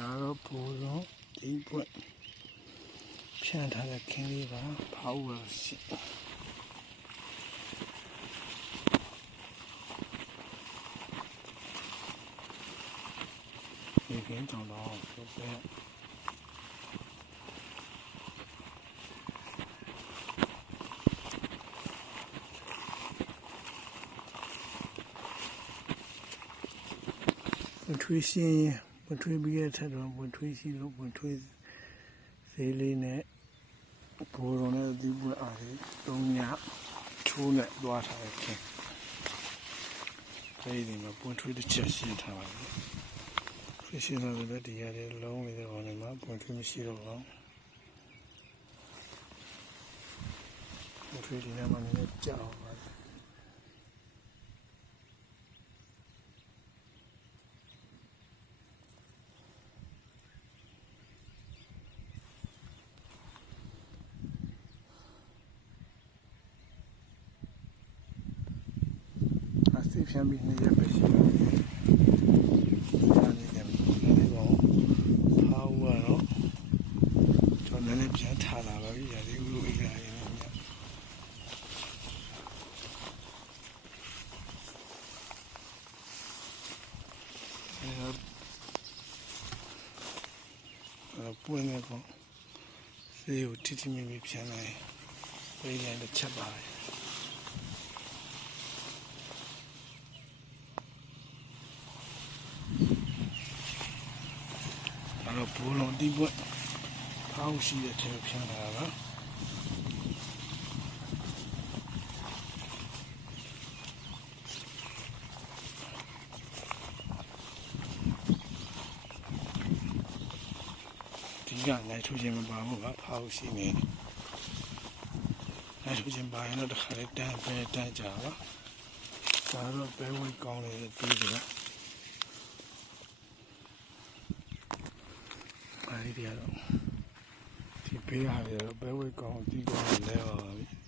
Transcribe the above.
တော့ပိုးတော့ဒီပွက်ဖြန့်ထားတဲ့ခင်းလေးပါဖောက်ရရှိဒီကင်းတောင်တော့ဆိုပဲထွေးရှင်းဝင်ထွေးပြီးတဲ့ထက်တော့ဝင်ထွေးရှိလို့ဝင်ထွေးဈေးလေးနဲ့ဘိုးတော်နဲ့ဒီပွက်အားလေး၃ညချိုးနဲ့သွားထားတဲ့ခင်အဲဒီမှာဝင်ထွေးတစ်ချက်ရှင်းထားပါတယ်ထွေးရှင်းတော့လည်းဒီရတဲ့လုံးလေးတော့လည်းမှာဝင်ထွေးမရှိတော့ဘူးဝင်ထွေးဒီနေ့မှလည်းကြောက်ပါစိတ်ဖြမ်းပြီးနေရပဲရှိတယ်။ဒါလေးကလည်းဘောဖောက်ရတော့ကျွန်တော်လည်းပြန်ထားလာပါပြီ။ဒီလိုအေးလာရင်လည်းပွင့်နေတော့စေကိုတိတိမိမိပြန်လာရင်ပြေးရင်တစ်ချက်ပါပဲ။ဘိုးလုံးဒီပွက်ဖောက်ရှိတဲ့ထဲဖြန်းလာတာဒီကနိုင်ထိုးခြင်းမပါဘူးကဖောက်ရှိနေနိုင်ထိုးခြင်းပါရင်တော့တစ်ခါလေးတန်းပဲတန်းကြပါဒါတော့ပဲဝိတ်ကောင်းလေးပြီးတယ်အဲဒီကတော့ဒီဘေးဟာရတော့ဘဲဝဲကောင်းတီးကောင်းလဲပါပြီ